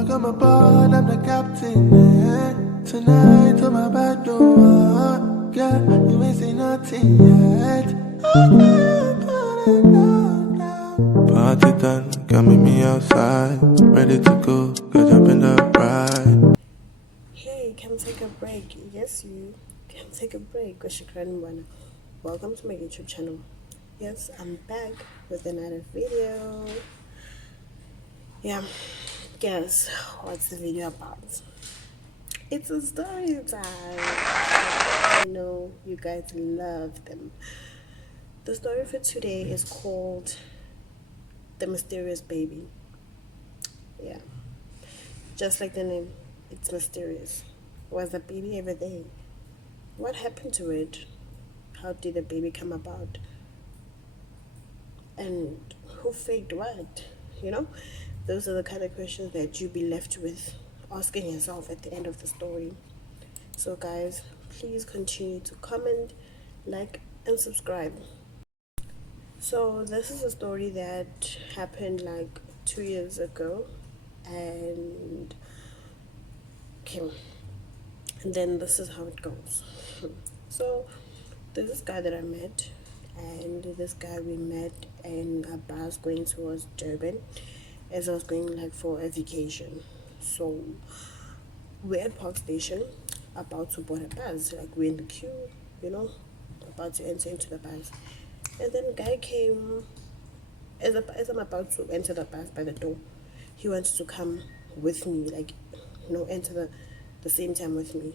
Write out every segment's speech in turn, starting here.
Welcome aboard, I'm the captain, Tonight to my bed door, yeah, you ain't seen nothing yet. Party done, can meet me outside, ready to go, jump in the ride. Hey, come take a break. Yes, you can take a break. Welcome to my YouTube channel. Yes, I'm back with another video. Yeah, guess what's the video about? It's a story time. I know you guys love them. The story for today is called The Mysterious Baby. Yeah, just like the name, it's mysterious. Was the baby ever there? What happened to it? How did the baby come about? And who faked what? You know, those are the kind of questions that you'll be left with asking yourself at the end of the story. So guys, please continue to comment, like, and subscribe. So this is a story that happened like 2 years ago, and okay, and then this is how it goes. So there's this guy that I met, and this guy we met in a bus going towards Durban as I was going like for a vacation. So we're at Park Station about to board a bus, like we're in the queue, you know, about to enter into the bus. And then a guy came as I'm about to enter the bus by the door. He wanted to come with me, like, you know, enter the same time with me.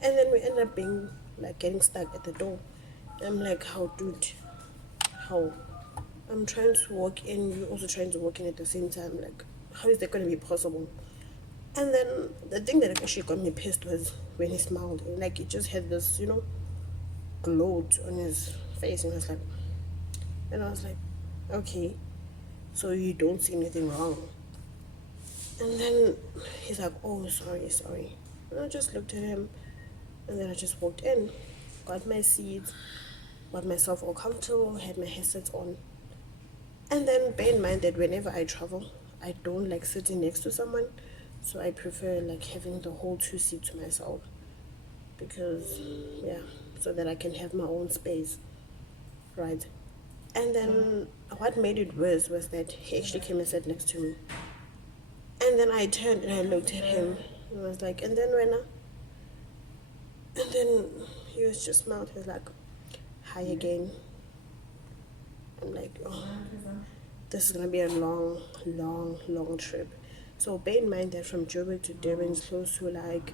And then we ended up being like getting stuck at the door. I'm like, how, dude? How? I'm trying to walk in, you're also trying to walk in at the same time. Like, how is that going to be possible? And then the thing that actually got me pissed was when he smiled. Like, he just had this, you know, glow on his face. And I was like, okay, so you don't see anything wrong. And then he's like, oh, sorry. And I just looked at him, and then I just walked in, got my seat, got myself all comfortable, had my headset on. And then bear in mind that whenever I travel, I don't like sitting next to someone, so I prefer like having the whole 2 seats to myself, because yeah, so that I can have my own space, right? And then what made it worse was that he actually came and sat next to me. And then I turned and I looked at him and I was like, and then when and then he was just smiled. He was like, hi again. I'm like, oh, this is gonna be a long trip. So bear in mind that from Joburg to Durban is close to like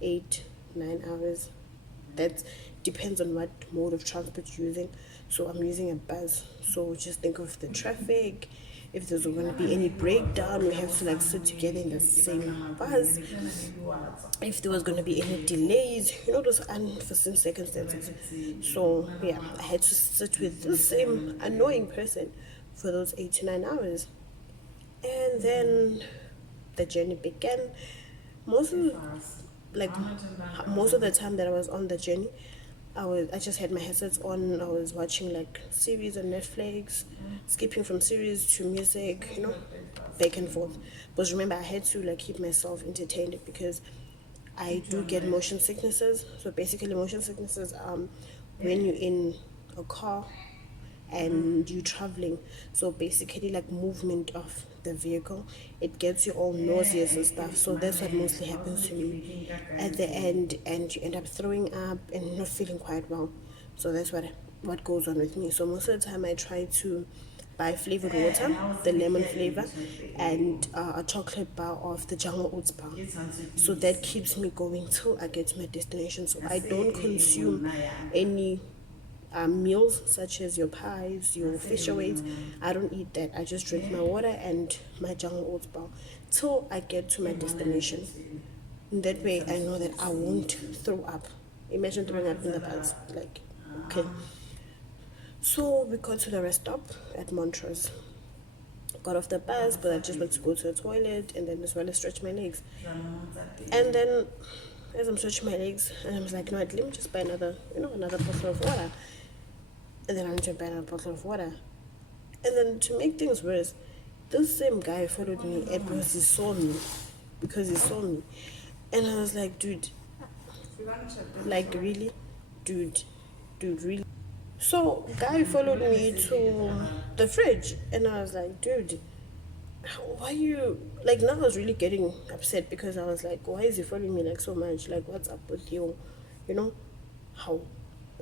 8-9 hours. That depends on what mode of transport you're using. So I'm using a bus. So just think of the traffic. If there's going to be any breakdown, we have to like sit together in the same bus. If there was going to be any delays, you know, those unforeseen circumstances. So yeah, I had to sit with the same annoying person for those 8 to 9 hours. And then the journey began. Most of most of the time that I was on the journey, I just had my headsets on. I was watching like series on Netflix, skipping from series to music, you know, back and forth. But remember, I had to like keep myself entertained because I do get motion sicknesses. So basically, motion sicknesses when you're in a car and you traveling, so basically like movement of the vehicle, it gets you all nauseous and stuff. So that's what mostly happens to me at the end, and you end up throwing up and not feeling quite well. So that's what goes on with me. So most of the time I try to buy flavored water, the lemon flavor, and a chocolate bar of the jungle oats bar. So that keeps me going till I get to my destination. So I don't consume any meals such as your pies, your fish away. I don't eat that. I just drink my water and my jungle oats bar till I get to my destination. In that way, I know that I won't throw up. Imagine throwing up in the bus. Like, okay. So we got to the rest stop at Montrose. Got off the bus, but I just went to go to the toilet and then as well as stretch my legs. And then as I'm stretching my legs, and I was like, no, let me just buy another bottle of water. And then I went to buy another bottle of water. And then to make things worse, this same guy followed me at because he saw me. because he saw me. And I was like, dude, like really? Dude, really? So guy followed me to the fridge, and I was like, dude, why you like? Now I was really getting upset because I was like, why is he following me like so much? Like, what's up with you? You know, how?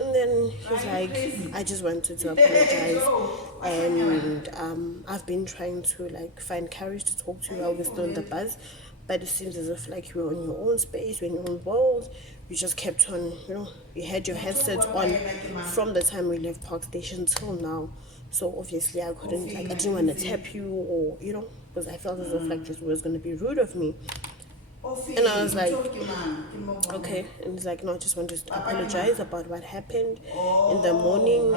And then he's like, I just wanted to apologize, and I've been trying to like find courage to talk to you while we're still in the bus, but it seems as if like you were in your own space, you're in your own world. You just kept on, you had your headset on from the time we left Park Station till now. So obviously I couldn't, like, I didn't want to tap you, or because I felt as if like this was going to be rude of me. And I was like, okay. And he's like, no, I just want to apologize about what happened in the morning,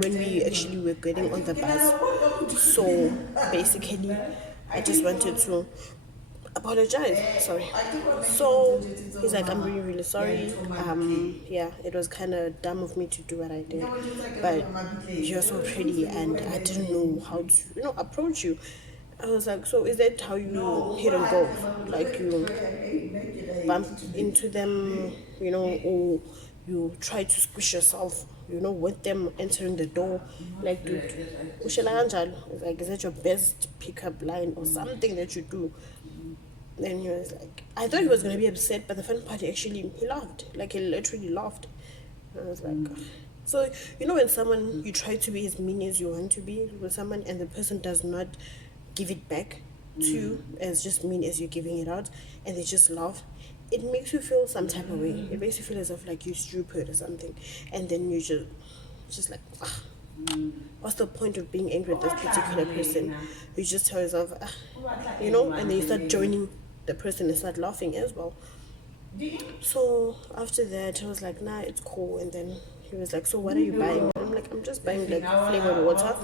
when we actually were getting on the bus. So basically, I just wanted to apologize. Sorry. So he's like, I'm really, really sorry. Yeah, it was kind of dumb of me to do what I did, but you're so pretty, and I didn't know how to, approach you. I was like, so is that how you hit and go? Like you bump into them, or you try to squish yourself, with them entering the door? Like, dude, ushela kanjalo? Like, is that your best pickup line or something that you do? Then he was like, I thought he was gonna be upset, but the fun part, he laughed. Like, he literally laughed. And I was like, ugh. So when someone, you try to be as mean as you want to be with someone, and the person does not give it back to you as just mean as you're giving it out, and they just laugh, it makes you feel some type of way. It makes you feel as if like you're stupid or something, and then you just like, ugh. What's the point of being angry with this particular person? You just tell yourself, and then you start joining the person and start laughing as well. So after that, I was like, nah, it's cool. And then he was like, so what are you buying? I'm like, I'm just buying like flavored water,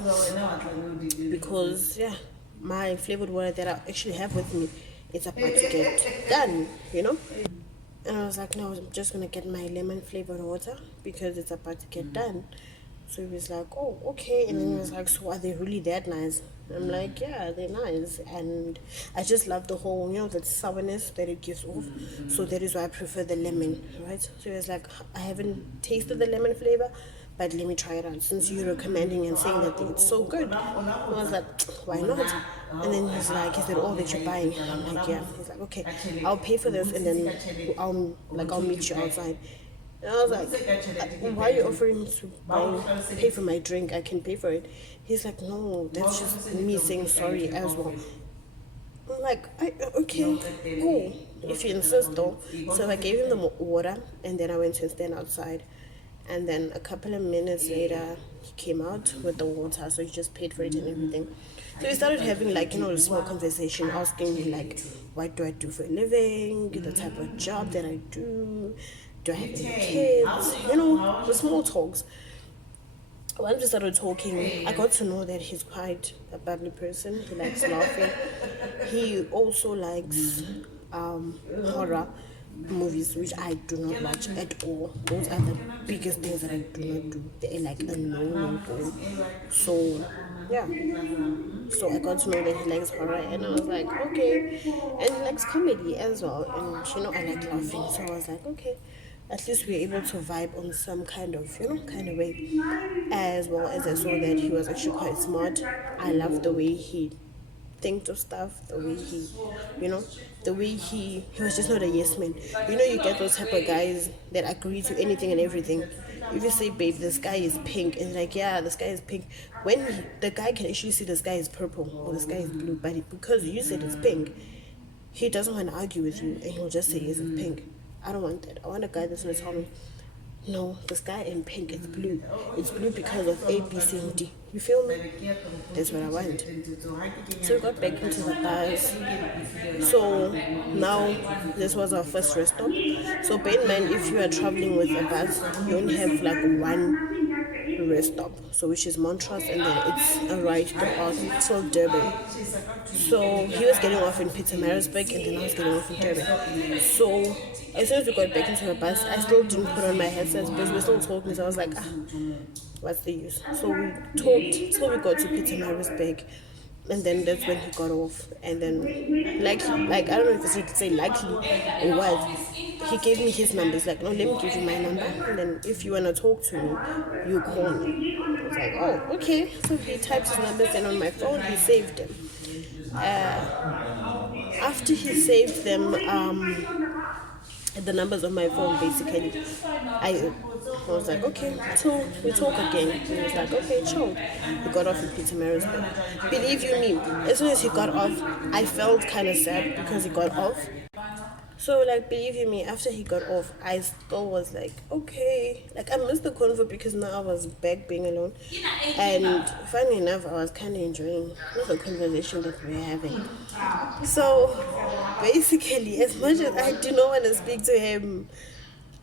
because yeah, my flavored water that I actually have with me, it's about to get done. And I was like, no, I'm just gonna get my lemon flavored water because it's about to get done. So he was like, oh, okay. And then he was like, so are they really that nice? I'm like, yeah, they're nice. And I just love the whole, that sourness that it gives off. So that is why I prefer the lemon, right? So he was like, I haven't tasted the lemon flavor, but let me try it out since you're recommending and saying that it's so good. I was like, why not? And then he said, all that you're buying. I'm like, yeah. He's like, okay, I'll pay for this, and then I'll meet you outside. And I was like, why are you offering to pay for my drink? I can pay for it. He's like, no, that's just me saying sorry as well. I'm like, okay, cool, if you insist though. So I gave him the water, and then I went and stand outside. And then a couple of minutes later, he came out with the water, so he just paid for it and everything. So we started having a small conversation, asking me like, what do I do for a living, the type of job that I do I have any kids, the small talks. Once we started talking, I got to know that he's quite a bubbly person. He likes laughing. He also likes horror movies, which I do not watch at all. Those are the biggest things that I do not do. They're like a no-no. So yeah. So I got to know that he likes horror, and I was like, okay. And he likes comedy as well, and I like laughing. So I was like, okay. At least we were able to vibe on some kind of way. As well as I saw that he was actually quite smart. I love the way he thinks of stuff, the way he was just not a yes man. You get those type of guys that agree to anything and everything. If you say, babe, the sky is pink, and like, yeah, the sky is pink, when the guy can actually see the sky is purple or the sky is blue, but because you said it's pink, he doesn't want to argue with you, and he'll just say, yes, it's pink. I don't want that. I want a guy that's going to tell me, no, the sky ain't pink, it's blue. It's blue because of A, B, C, and D. You feel me? That's what I want. So we got back into the bus. So now this was our first rest stop. So bear in mind, if you are traveling with a bus, you only have like one rest stop, so which is Montrose, and then it's a ride throughout till Durban. So he was getting off in Pietermaritzburg, and then I was getting off in Durban. So as soon as we got back into the bus, I still didn't put on my headsets because we were still talking. So I was like, what's the use? So we talked till we got to Pietermaritzburg. And then that's when he got off. And then, like I don't know if I should say likely or what, he gave me his number. He's like, no, let me give you my number, and then if you wanna talk to me, you call me. I was like, oh, okay. So he typed his numbers in on my phone. He saved them. After he saved them, the numbers on my phone, basically, I was like, okay, so we talk again. He was like, okay, chill. He got off in Peter Marisburg. Believe you me, as soon as he got off, I felt kind of sad because he got off. So, like, believe you me, after he got off, I still was like, okay. Like, I missed the convo because now I was back being alone. And funny enough, I was kind of enjoying the conversation that we were having. So, basically, as much as I do not want to speak to him,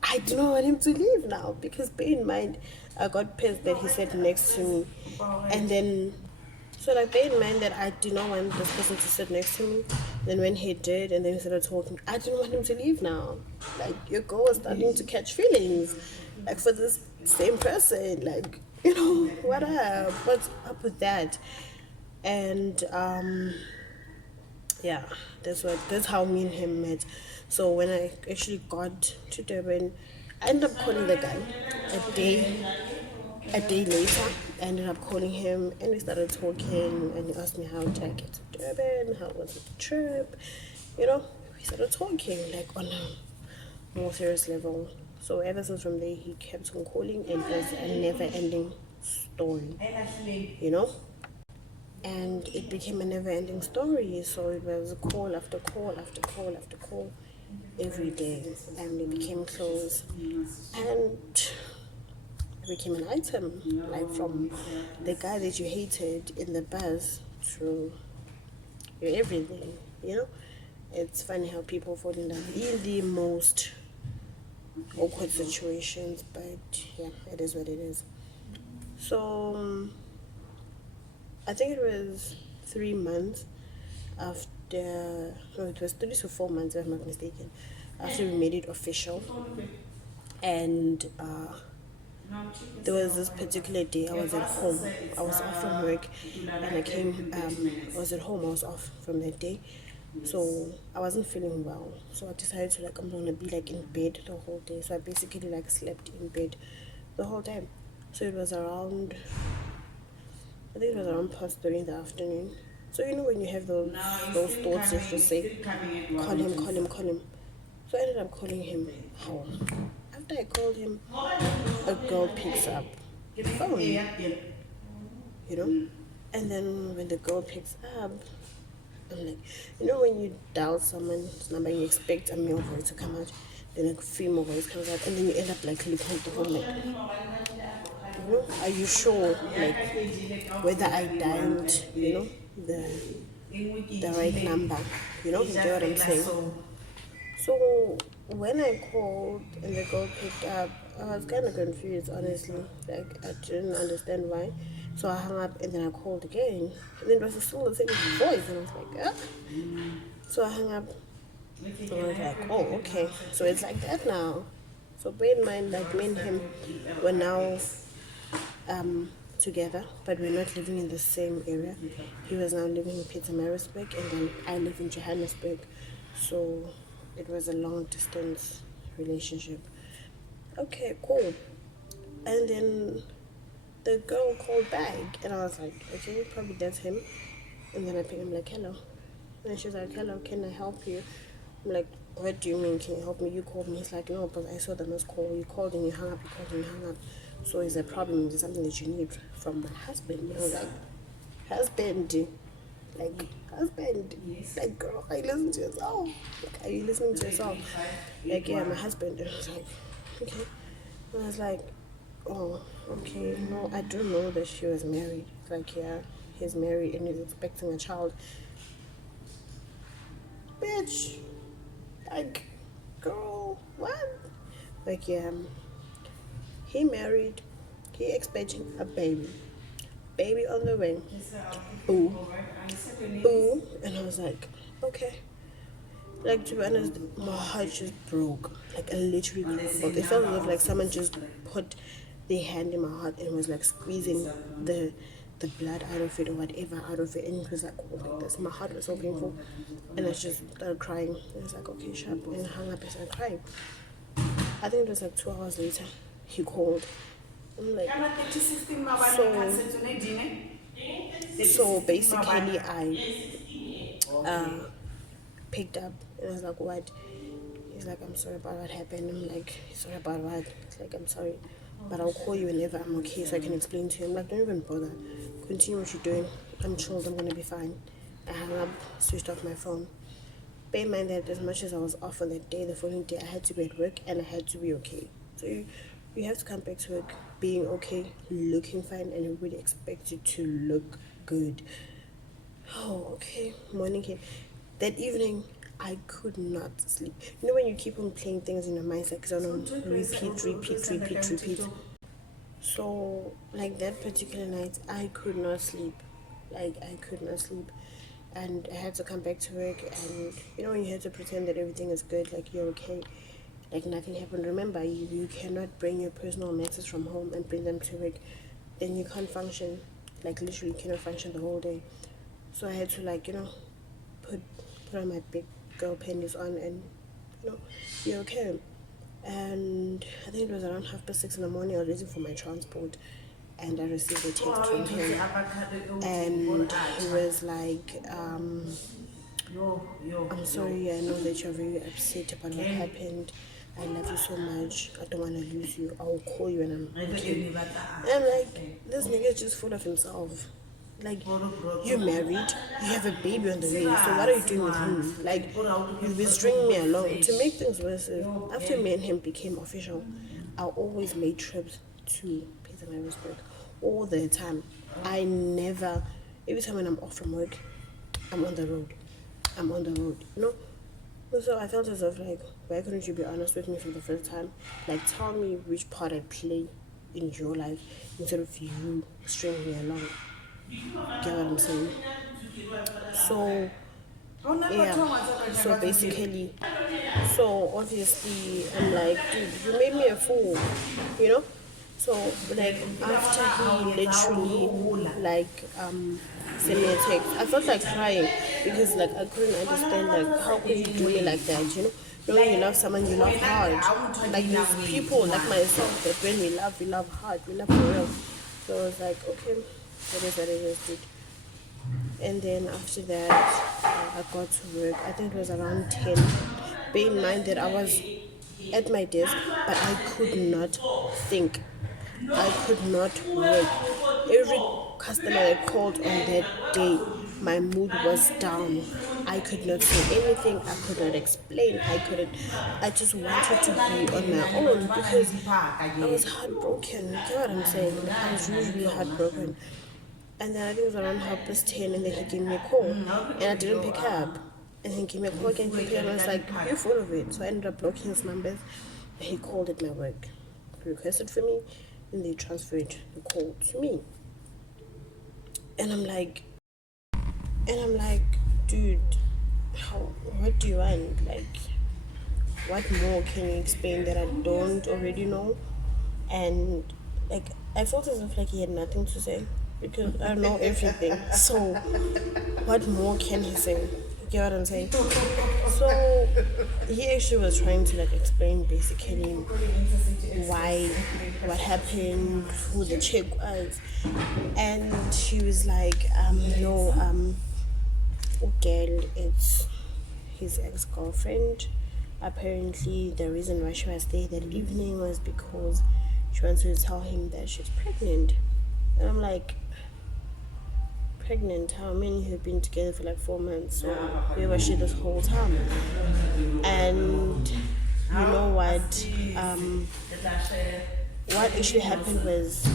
I do not want him to leave now because bear in mind, I got pissed that he sat next to me, and then so like bear in mind that I do not want this person to sit next to me. Then when he did, and then he started talking, I didn't want him to leave now. Like your girl was starting to catch feelings, like for this same person. Like what up? What's up with that? And yeah, that's how me and him met. So when I actually got to Durban, I ended up calling the guy a day later. I ended up calling him and we started talking, and he asked me how did I get to Durban, how was the trip, we started talking like on a more serious level. So ever since from there he kept on calling, and it was a never ending story, you know and it became a never-ending story. So it was call after call after call after call every day, and we became close, and it became an item. Like from the guy that you hated in the bus to your everything. It's funny how people fall in love in the most awkward situations, but yeah, it is what it is. So I think it was 3 months after, no, it was 3 to 4 months, if I'm not mistaken, after we made it official. And there was this particular day I was at home. I was off from work, and I came, I was at home, I was off from that day. So I wasn't feeling well. So I decided to, I'm going to be in bed the whole day. So I basically slept in bed the whole time. So it was around, I think it was around past 3 in the afternoon. So when you have those thoughts, you just say, call him, call him, call him. So I ended up calling him. How? After I called him, a girl picks up the phone. And then when the girl picks up, I'm like, when you dial someone's number, you expect a male voice to come out, then a female voice comes out, and then you end up clicking the phone are you sure whether I dialed the right number, you get what I'm saying? So when I called and the girl picked up, I was kind of confused, honestly. I didn't understand why. So I hung up and then I called again, and then it was still the same voice, and I was like, ah. So I hung up and I was like, oh, okay, so it's like that now. So bear in mind that me and him were now together, but we're not living in the same area. He was now living in Peter Marisburg, and then I live in Johannesburg. So it was a long distance relationship. Okay, cool. And then the girl called back, and I was like, okay, probably that's him. And then I picked him, like, hello. And she's like, hello, can I help you? I'm like, what do you mean, can you help me? You called me. He's like, no, but I saw the missed call. You called and you hung up, you called and you hung up. So is there a problem? Is there something that you need from my husband? And I was like, husband? Husband? Like, girl, are you listening to yourself? Are you listening to yourself? Like, yeah, my husband. And I was like, okay. And I was like, oh, okay. No, I don't know that she was married. Like, yeah, he's married and he's expecting a child. Bitch. Like, girl, what? Like, yeah, he married, he expecting a baby on the way. Boo. And I was like, okay. Like, to be honest, my heart just broke. Like, I literally broke. It felt as if someone just put their hand in my heart and was squeezing the the blood out of it or whatever out of it, and it was like cold like this. My heart was so painful, and I just started crying. I was like, okay, sharp, and I hung up and started crying. I think it was like 2 hours later, he called. I'm like, so basically I picked up and I was like, what? He's like, I'm sorry about what happened. I'm like, sorry about what? He's like, I'm sorry, but I'll call you whenever I'm okay so I can explain to him. Like, don't even bother. Continue what you're doing. I'm chilled. I'm gonna be fine. I hung up, switched off my phone. Bear in mind that as much as I was off on that day, the following day I had to be at work and I had to be okay. So you have to come back to work being okay, looking fine, and everybody expects you to look good. Oh, okay. Morning came. That evening, I could not sleep. You know when you keep on playing things in your mind, it's like on repeat. So, like that particular night, I could not sleep. Like, I could not sleep. And I had to come back to work, and you know, you had to pretend that everything is good, like you're okay, like nothing happened. Remember, you cannot bring your personal matters from home and bring them to work. Then you can't function, like literally cannot function the whole day. So I had to, like, you know, put on my big girl panties on and, you know, be okay. And I think it was around 6:30 in the morning. I was waiting for my transport, and I received a text from him, and he was like, I'm sorry, I know that you're very upset about what happened. I love you so much. I don't want to lose you. I will call you when I'm okay. And I'm like, this nigga is just full of himself. Like, you're married, you have a baby on the way, so what are you doing with him? Like, you've been stringing me along. To make things worse, after me and him became official, I always made trips to Pietermaritzburg all the time. I never, every time when I'm off from work, I'm on the road, you know? So I felt as if, like, why couldn't you be honest with me from the first time? Like, tell me which part I play in your life instead of you stringing me along. Get what I'm saying? So, yeah. So basically, so obviously, I'm like, dude, you made me a fool, you know? So, like, after he literally, like, sent me a text, I felt like crying because, like, I couldn't understand, like, how could you do me like that, you know? When you love someone, you love hard. Like, there's people like myself that when we love hard, we love for real. So I was like, okay, that is what it is, dude. And then after that, I got to work. I think it was around 10. Bear in mind that I was at my desk, but I could not think. I could not work. Every customer that called on that day, my mood was down. I could not say anything. I could not explain. I just wanted to be on my own because I was heartbroken. You know what I'm saying? I was really heartbroken. And then I think it was around 10:30, and then he gave me a call, and I didn't pick up. And he gave me a call again, and I was like, you're full of it. So I ended up blocking his numbers. He called at my work, he requested for me, and they transferred the call to me. And I'm like, dude, what do you want? Like, what more can you explain that I don't already know? And like, I felt as if like he had nothing to say because I know everything. So what more can he say? You get what I'm saying? So he actually was trying to like explain basically why, what happened, who the chick was, and she was like, girl, it's his ex-girlfriend. Apparently the reason why she was there that evening was because she wanted to tell him that she's pregnant. And I'm like, pregnant? How many have been together for like 4 months? So where was she this whole time? And you know what? What actually happened was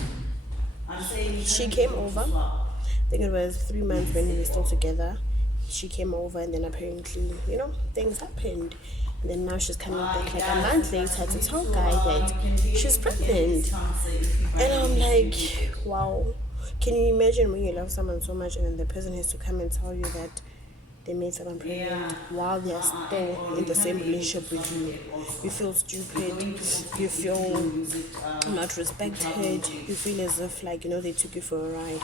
she came over. I think it was 3 months when we were still together. She came over, and then apparently, you know, things happened. And then now she's coming back like a month later to tell Guy that she's pregnant. And I'm like, wow. Can you imagine when you love someone so much and then the person has to come and tell you that they made someone pregnant while they're still in the same relationship with you? You feel stupid, you feel not respected, you feel as if like, you know, they took you for a ride.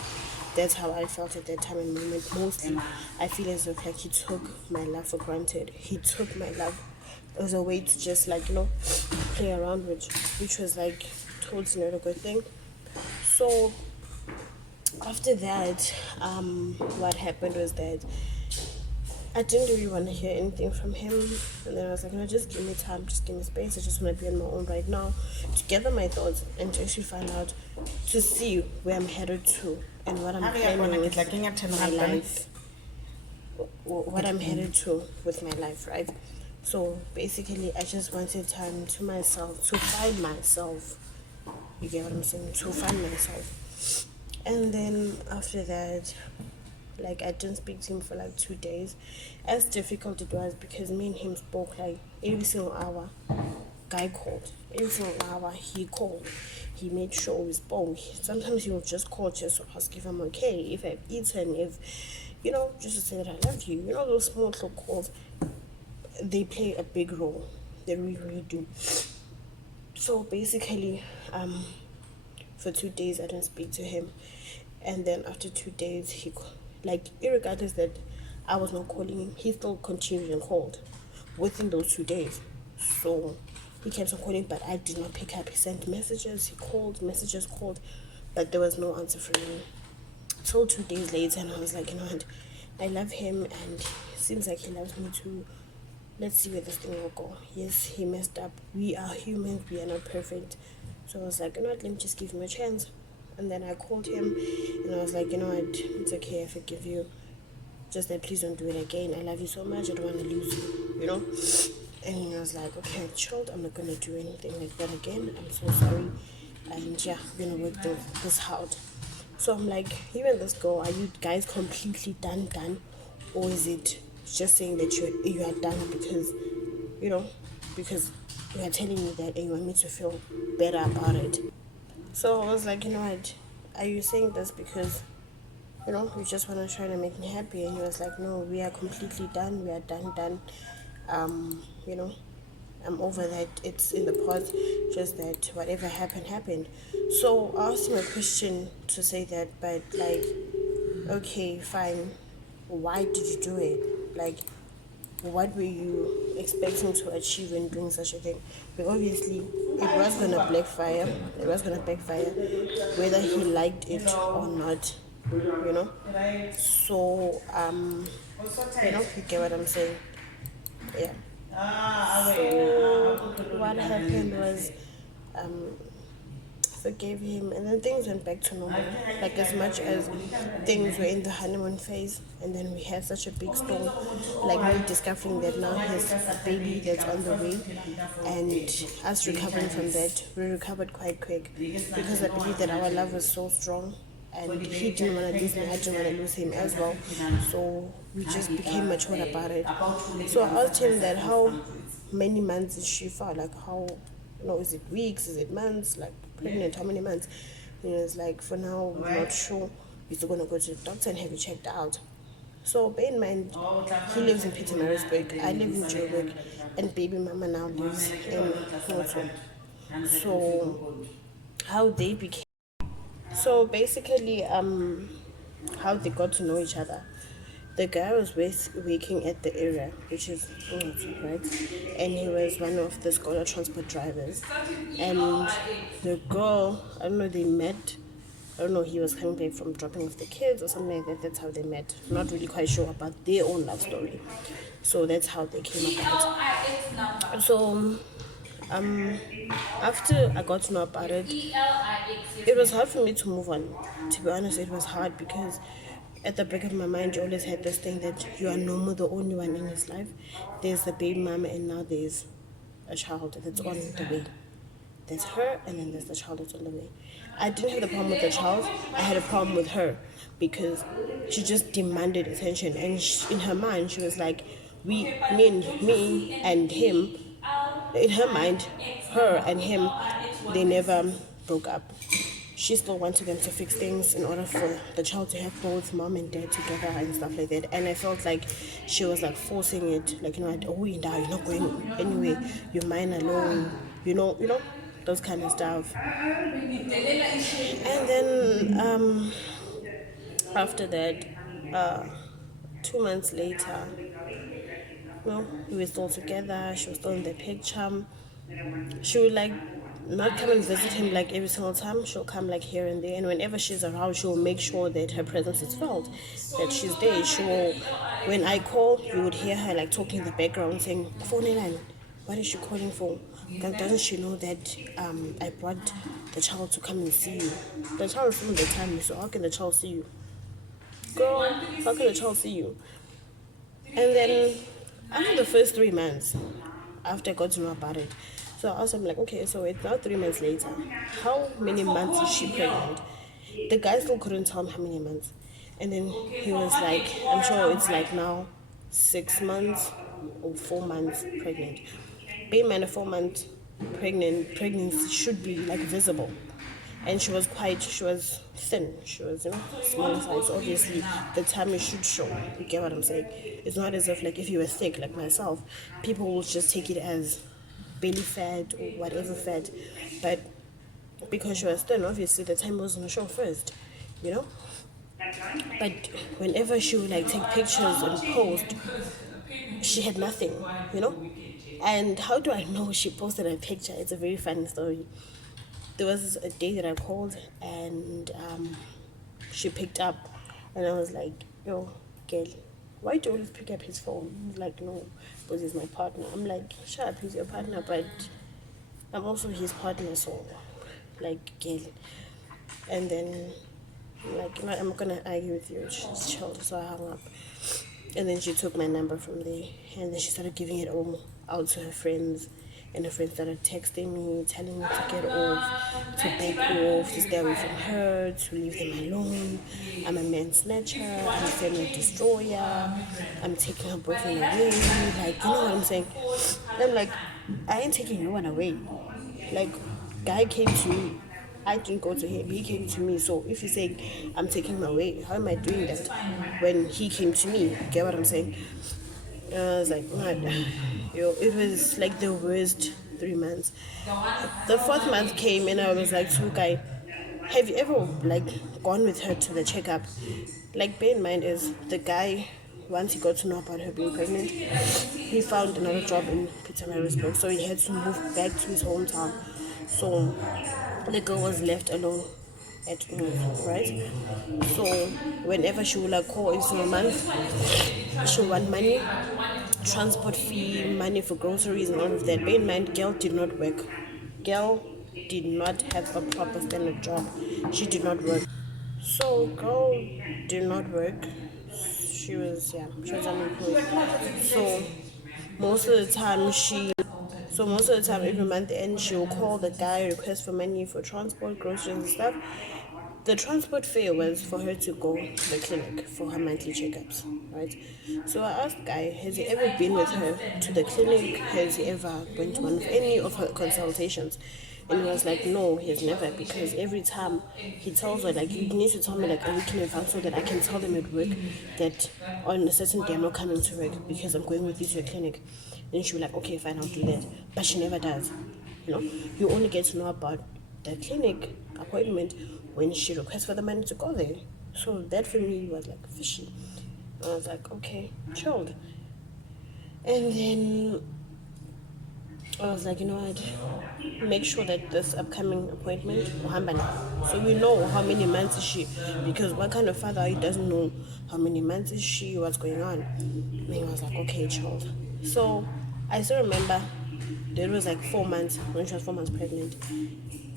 That's how I felt at that time and moment. Mostly, I feel as if like he took my love for granted. He took my love as a way to just like play around with, which was like totally not a good thing. So after that, what happened was that I didn't really want to hear anything from him. And then I was like, no, just give me time, just give me space. I just want to be on my own right now to gather my thoughts and to actually find out, to see where I'm headed to and what I'm planning with my life. What I'm headed to with my life, right? So basically, I just wanted time to myself, to find myself. You get what I'm saying? To find myself. And then after that, like I didn't speak to him for like 2 days. As difficult it was because me and him spoke like every single hour. Guy called every single hour. He called. He made sure we spoke. Sometimes he would just call just to ask if I'm okay, if I've eaten, if just to say that I love you. Those small little calls, they play a big role. They really, really do. So basically, for 2 days I didn't speak to him, and then after 2 days like irregardless that I was not calling him, he still continued and called within those 2 days. So he kept on calling, but I did not pick up. He sent messages, he called, messages called, but there was no answer from me. So 2 days later, and I was like, what, I love him and it seems like he loves me too. Let's see where this thing will go. Yes, he messed up. We are humans, we are not perfect. So I was like, what, let me just give him a chance. And then I called him and I was like, what, it's okay, I forgive you. Just that please don't do it again. I love you so much, I don't want to lose you. And he was like, okay, chilled, I'm not gonna do anything like that again. I'm so sorry. And yeah, we're gonna work this out. So I'm like, even this girl, are you guys completely done? Or is it just saying that you are done because you are telling me that and you want me to feel better about it? So I was like, what? Are you saying this because you just want to try to make me happy? And he was like, no, we are completely done. We are done. Um, you know, I'm over that. It's in the past. Just that whatever happened. So I asked him a question to say that, but like, okay, fine. Why did you do it? Like, what were you expecting to achieve when doing such a thing? But obviously, it was gonna backfire. It was gonna backfire, whether he liked it or not. You know. So you get what I'm saying. Yeah. So what happened was, um, forgave him, and then things went back to normal. Like as much as things were in the honeymoon phase, and then we had such a big storm, like me discovering that now he has a baby that's on the way, and us recovering from that, we recovered quite quick because I believe that our love was so strong. And he didn't want to lose me, I didn't want to lose him as well. So we just became mature about it. So I asked him that how many months is she for? Like how, is it weeks? Is it months? Like pregnant? How many months? And he was like, for now, we're not sure. We're still going to go to the doctor and have you checked out. So bear in mind, he lives in Pietermaritzburg, I live in Joburg, and baby mama now lives in Norton. So how they became, so basically, how they got to know each other. The guy was working at the area, which is right, and he was one of the scholar transport drivers. And the girl, I don't know, they met. I don't know, he was coming back from dropping off the kids or something like that. That's how they met. Not really quite sure about their own love story. So that's how they came about. So after I got to know about it, it was hard for me to move on. To be honest, it was hard because at the back of my mind, you always had this thing that you are no more the only one in his life. There's the baby mama, and now there's a child that's on the way. There's her, and then there's the child that's on the way. I didn't have the problem with the child. I had a problem with her because she just demanded attention, and in her mind, she was like, me and him. In her mind, her and him, they never broke up. She still wanted them to fix things in order for the child to have both mom and dad together and stuff like that. And I felt like she was like forcing it, like oh, you're not going anywhere. You're mine alone. Those kind of stuff. And then After that, uh, 2 months later, we were still together. She was still in the picture. She would like not come and visit him like every single time. She'll come like here and there, and whenever she's around, she'll make sure that her presence is felt, that she's there. She will. When I call, you would hear her like talking in the background, saying, "Phone line, what is she calling for? Doesn't she know that I brought the child to come and see you? The child is still in the time, so how can the child see you? Girl, how can the child see you?" And then after the first 3 months, after I got to know about it, so I asked him like, okay, so it's now 3 months later. How many months is she pregnant? The guy still couldn't tell me how many months. And then he was like, I'm sure it's like now 6 months or 4 months pregnant. Being man a 4 month pregnancy should be like visible, and she was thin, she was, smaller size. Obviously the tummy should show, you get what I'm saying? It's not as if like if you were thick like myself, people will just take it as belly fat or whatever fat, but because she was thin, obviously the tummy was gonna show first, you know. But whenever she would like take pictures and post, she had nothing, you know. And how do I know she posted a picture? It's a very funny story. There was a day that I called, and she picked up, and I was like, "Yo, girl, why do you always pick up his phone?" He's like, "No, because he's my partner." I'm like, "Shut up, he's your partner, but I'm also his partner, so like, girl." And then like, I'm gonna argue with you. She's chill, so I hung up. And then she took my number from there, and then she started giving it all out to her friends. And her friends started texting me, telling me to get off, to back off, to stay away from her, to leave them alone. I'm a man snatcher, I'm a family destroyer, I'm taking her boyfriend away. Like, you know what I'm saying? And I'm like, I ain't taking no one away. Like, guy came to me. I didn't go to him. He came to me. So if you're saying I'm taking him away, how am I doing that when he came to me? Get what I'm saying? I was like, what? Yo, it was like the worst 3 months. The fourth month came and I was like, so guy, have you ever like gone with her to the checkup? Like, bear in mind is the guy, once he got to know about her being pregnant, he found another job in Pietermaritzburg, so he had to move back to his hometown. So the girl was left alone at home, right? So whenever she would like call in a month, she would want money, transport fee, money for groceries and all of that. Bear in mind, girl did not work. Girl did not have a proper standard job. She did not work. So girl did not work. She was unemployed. So most of the time every month end she'll call the guy, request for money for transport, groceries and stuff. The transport fare was for her to go to the clinic for her monthly checkups, right? So I asked Guy, has he ever been with her to the clinic? Has he ever went to one of any of her consultations? And he was like, no, he has never, because every time he tells her, like, you need to tell me like a week in advance so that I can tell them at work that on a certain day I'm not coming to work because I'm going with you to a clinic. Then she'll be like, okay, fine, I'll do that. But she never does. You know, you only get to know about the clinic appointment when she requests for the money to go there. So that for me was like fishy. I was like, okay, chilled. And then I was like, you know what? Make sure that this upcoming appointment will happen now. So we know how many months is she. Because what kind of father he doesn't know how many months is she, what's going on. And he was like, okay, child. So I still remember there was like 4 months when she was 4 months pregnant.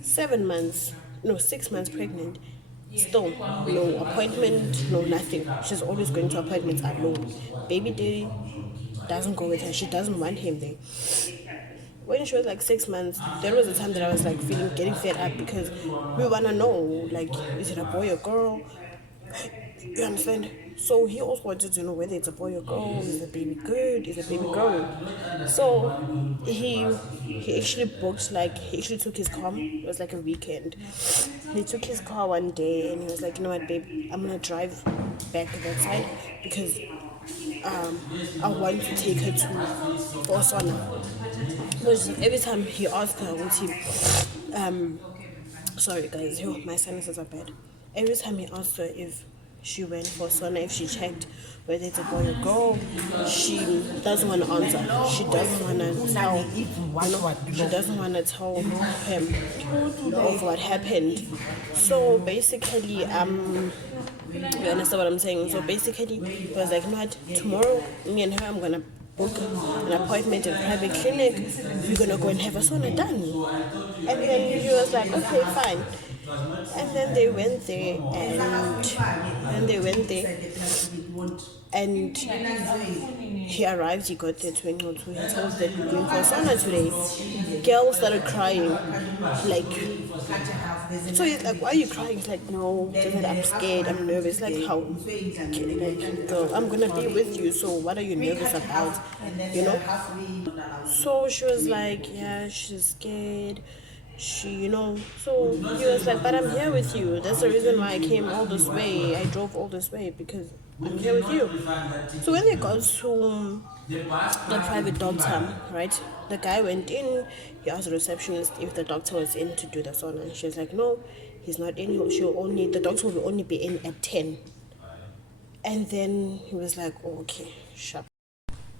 7 months, no, 6 months pregnant. Still, no appointment, no nothing. She's always going to appointments alone. Baby daddy doesn't go with her. She doesn't want him there. When she was like 6 months, there was a time that I was like getting fed up because we wanna know, like, is it a boy or girl? You understand? So he also wanted to know whether it's a boy or girl. Is the baby good? Is the baby growing? So he actually booked, like, he actually took his car. It was like a weekend. He took his car one day and he was like, you know what, babe, I'm gonna drive back that side because I want to take her to Botswana. Because every time he asked her, would he, sorry guys, yo, my sinuses are bad. Every time he asked her if she went for Sona. If she checked whether it's a boy or girl, she doesn't want to answer. She doesn't want to tell. She doesn't want to tell him of what happened. So basically, you understand what I'm saying? So basically, he was like, "No, tomorrow, me and her, I'm gonna book an appointment in a private clinic. We're gonna go and have a sauna done." And then he was like, "Okay, fine." And then they went there, and he arrived. He got there 2002. He told us that we're going for a sauna today. Girl started crying, like. So he's like, "Why are you crying?" He's like, "No, just that I'm scared. I'm nervous." Like, how? Like, girl, I'm gonna be with you. So what are you nervous about? You know? So she was like, "Yeah, she's scared." So he was like, "But I'm here with you. That's the reason why I came all this way. I drove all this way because I'm here with you." So when they got to the private doctor, right? The guy went in. He asked the receptionist if the doctor was in to do the sauna. And she was like, "No, he's not in. The doctor will only be in at 10." And then he was like, "Oh, okay, sure."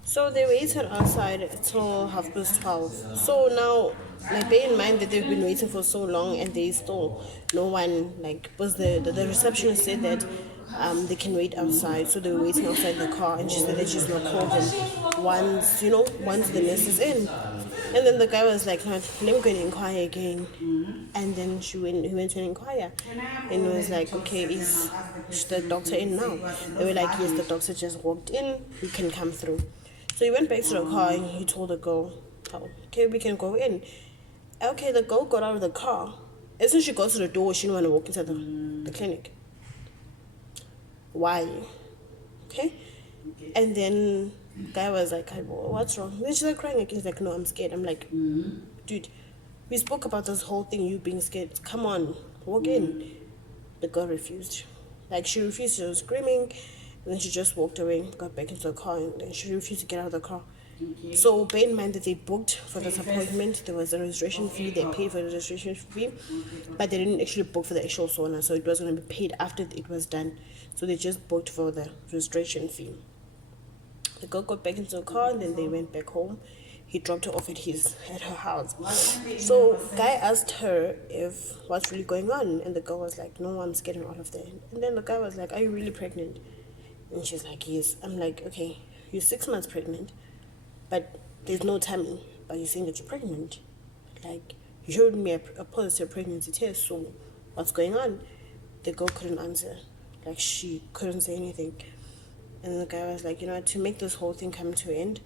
So they waited outside till 12:30. So now, like, bear in mind that they've been waiting for so long and they still no one, like, because the receptionist said that they can wait outside. So they were waiting outside the car, and she said that she's gonna call them once the nurse is in. And then the guy was like, "No, let me go and inquire again." And then he went to inquire, and he was like, "Okay, is the doctor in now?" They were like, "Yes, the doctor just walked in. You can come through." So he went back to the car and he told the girl, "Oh, okay, we can go in." Okay, the girl got out of the car. As soon as she got to the door, she didn't want to walk into the clinic. Why? Okay? And then the guy was like, "What's wrong?" Then she started crying again. He's like, "No, I'm scared." I'm like, "Dude, we spoke about this whole thing, you being scared. Come on, walk in." The girl refused. Like, she refused. She was screaming. And then she just walked away, got back into the car, and then she refused to get out of the car. Okay. So bear in mind that they booked for this appointment. There was a registration fee. They paid for the registration fee, but they didn't actually book for the actual sauna. So it was going to be paid after it was done. So they just booked for the registration fee. The girl got back into the car, and then they went back home. He dropped her off at her house. So guy asked her if what's really going on, and the girl was like, "No, I'm scared and all of that." And then the guy was like, "Are you really pregnant?" And she's like, "Yes." I'm like, "Okay, you're 6 months pregnant, but there's no tummy, but you're saying that you're pregnant. Like, you showed me a positive pregnancy test, so what's going on?" The girl couldn't answer. Like, she couldn't say anything. And the guy was like, "To make this whole thing come to an end,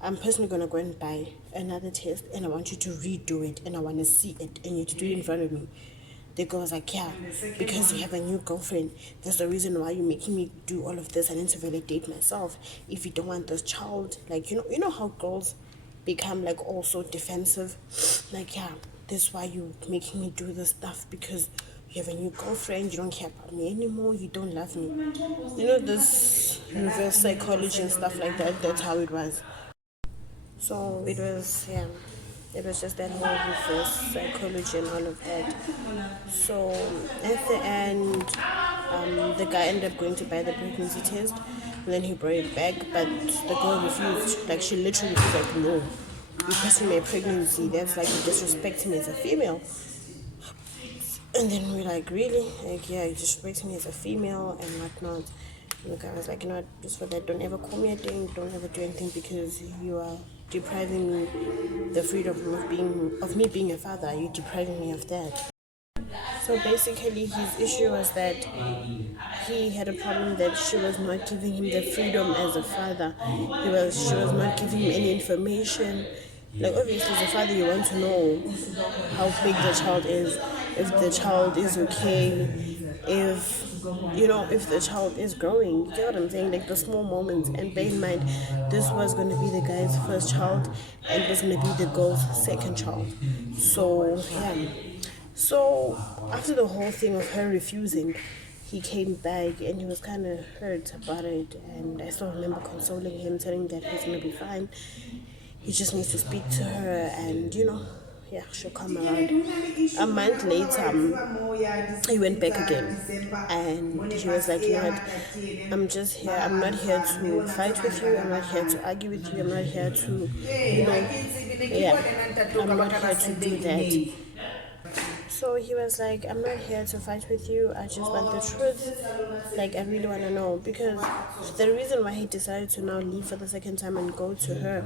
I'm personally going to go and buy another test, and I want you to redo it, and I want to see it, and you to do it in front of me." The girl was like, "Yeah, because you have a new girlfriend. That's the reason why you're making me do all of this. I need to validate myself. If you don't want this child, like, you know how girls become, like, also defensive. Like, yeah, that's why you're making me do this stuff, because you have a new girlfriend. You don't care about me anymore. You don't love me." This reverse psychology and stuff like that. That's how it was. So it was, yeah, it was just that whole reverse psychology and all of that. So at the end, the guy ended up going to buy the pregnancy test, and then he brought it back, but the girl refused. Like, she literally was like, "No, you're pressing my pregnancy. That's like disrespecting me as a female." And then we're like, "Really?" Like, "Yeah, you disrespect me as a female and whatnot." And the guy was like, "Just for that, don't ever call me a thing, don't ever do anything, because you are depriving me the freedom of me being a father. You're depriving me of that." So basically, his issue was that he had a problem that she was not giving him the freedom as a father. She was not giving him any information. Like, obviously, as a father, you want to know how big the child is, if the child is okay, if the child is growing. You get what I'm saying? Like, the small moments. And bear in mind, this was going to be the guy's first child, and it was going to be the girl's second child. So, yeah. So after the whole thing of her refusing, he came back and he was kind of hurt about it. And I still remember consoling him, telling him that he's gonna be fine. He just needs to speak to her, and yeah, she'll come around. A month later, he went back again, and he was like, you know what, I'm just here. I'm not here to fight with you. I'm not here to argue with you. I'm not here to, yeah, I'm not here to do that. So he was like, I'm not here to fight with you. I just want the truth. Like, I really want to know. Because the reason why he decided to now leave for the second time and go to her,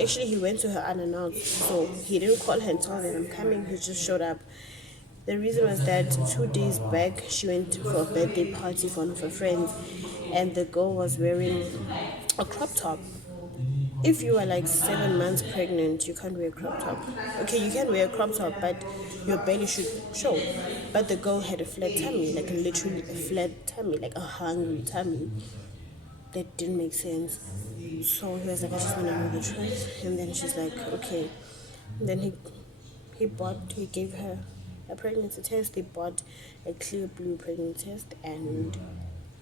actually, he went to her unannounced. So he didn't call her and tell her I'm coming. He just showed up. The reason was that 2 days back, she went for a birthday party for one of her friends, and the girl was wearing a crop top. If you are like 7 months pregnant, you can't wear a crop top. Okay, you can wear a crop top, but your belly should show. But the girl had a flat tummy, like literally a flat tummy, like a hungry tummy. That didn't make sense. So he was like, I just want to know the truth. And then she's like, okay. And then he gave her a pregnancy test. They bought a clear blue pregnancy test, and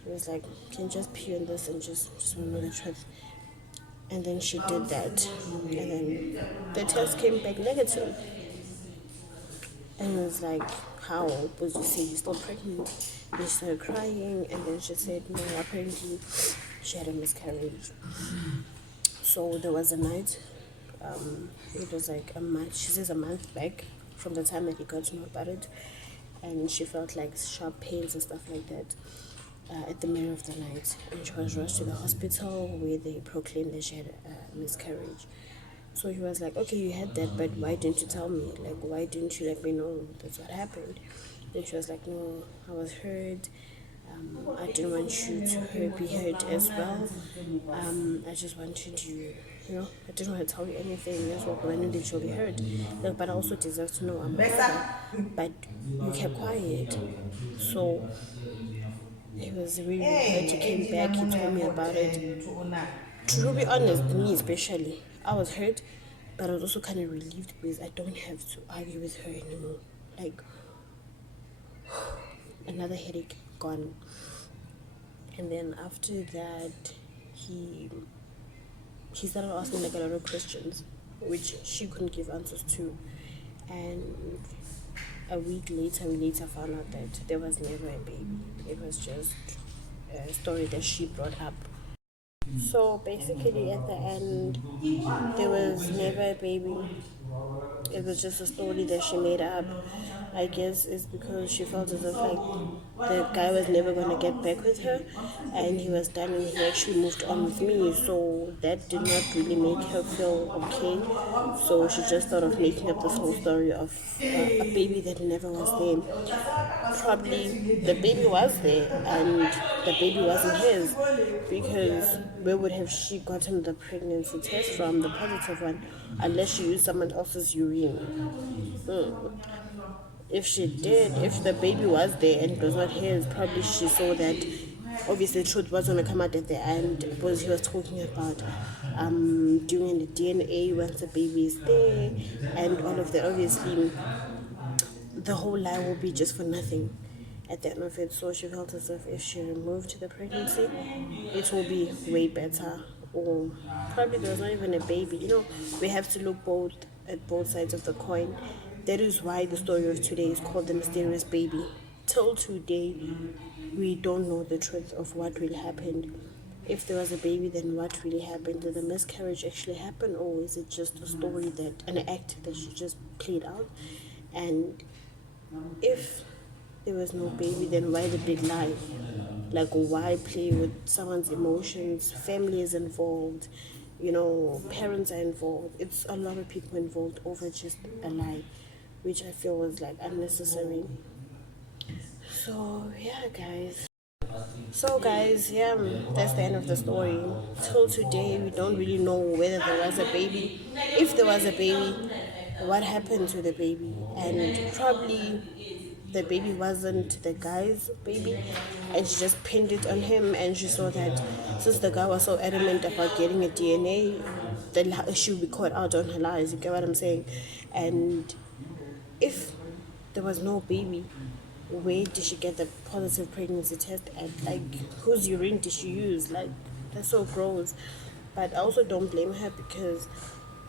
he was like, can you just pee on this and just want to know the truth. And then she did that, and then the test came back negative. And it was like, how was you say you're still pregnant? And she started crying, and then she said, no, apparently she had a miscarriage. So there was a night, it was like a month, she says a month back from the time that he got to know about it, and she felt like sharp pains and stuff like that at the middle of the night, and she was rushed to the hospital where they proclaimed that she had a miscarriage. So he was like, okay, you had that, but why didn't you tell me? Like, why didn't you let me know that's what happened? Then she was like, no, I was hurt. I didn't want you to be hurt as well. I just wanted you, I didn't want to tell you anything as well, but I knew that you'll be hurt. Like, but I also deserve to know I'm a mother. But you kept quiet. So he was really hurt. He came back, he told me about it. To be honest, me especially, I was hurt, but I was also kind of relieved because I don't have to argue with her anymore. Like, another headache gone. And then after that, he started asking like a lot of questions, which she couldn't give answers to. And a week later, we later found out that there was never a baby. It was just a story that she brought up. So basically, at the end, there was never a baby. It was just a story that she made up. I guess it's because she felt as if like the guy was never gonna get back with her, and he was done, and he actually moved on with me. So that did not really make her feel okay. So she just thought of making up this whole story of a baby that never was there. Probably the baby was there, and the baby wasn't his, because where would have she gotten the pregnancy test from, the positive one, unless she used someone else's urine? If she did, if the baby was there and it was not his, probably she saw that obviously the truth was going to come out at the end, because he was talking about doing the DNA once the baby is there and all of that. Obviously, the whole lie will be just for nothing at the end of it. So she felt as if she removed the pregnancy, it will be way better. Or probably there was not even a baby. We have to look both at both sides of the coin. That is why the story of today is called The Mysterious Baby. Till today, we don't know the truth of what really happened. If there was a baby, then what really happened? Did the miscarriage actually happen, or is it just a story an act that she just played out? And if there was no baby, then why the big lie? Like, why play with someone's emotions? Family is involved, parents are involved. It's a lot of people involved over just a lie, which I feel was like unnecessary. So yeah, guys. Yeah, that's the end of the story. Till today, we don't really know whether there was a baby. If there was a baby, what happened to the baby? And probably the baby wasn't the guy's baby, and she just pinned it on him. And she saw that since the guy was so adamant about getting a DNA, then she would be caught out on her lies. You get what I'm saying? And if there was no baby, where did she get the positive pregnancy test at? Like, whose urine did she use? Like, that's so gross. But I also don't blame her, because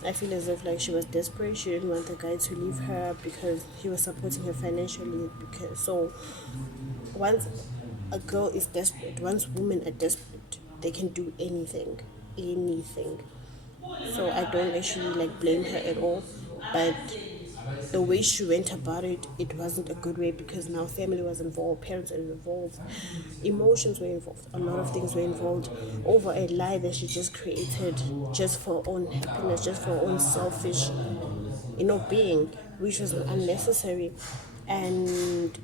I feel as if like she was desperate. She didn't want the guy to leave her because he was supporting her financially. Because so once a girl is desperate, once women are desperate, they can do anything, anything. So I don't actually like blame her at all, but the way she went about it, it wasn't a good way because now family was involved, parents were involved, emotions were involved, a lot of things were involved over a lie that she just created just for her own happiness, just for her own selfish, being, which was unnecessary. And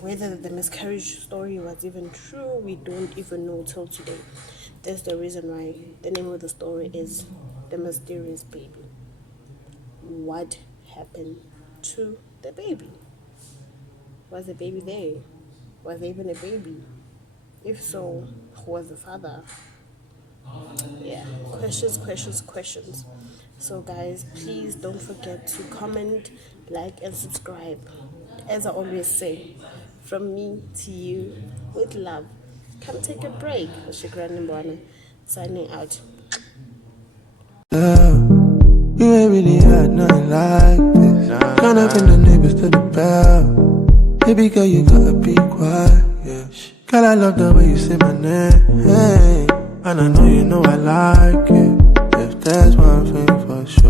whether the miscarriage story was even true, we don't even know till today. That's the reason why the name of the story is The Mysterious Baby. What happened to the baby? Was the baby there? Was there even a baby? If so, who was the father? Yeah, questions, questions, questions. So, guys, please don't forget to comment, like, and subscribe. As I always say, from me to you, with love. Come take a break. Shukran Mbwana, signing out. You ain't really had nothing like this. Turn up in the neighbors to the bell. Baby girl, you gotta be quiet, yeah. Girl, I love the way you say my name, hey. And I know you know I like it. If there's one thing for sure.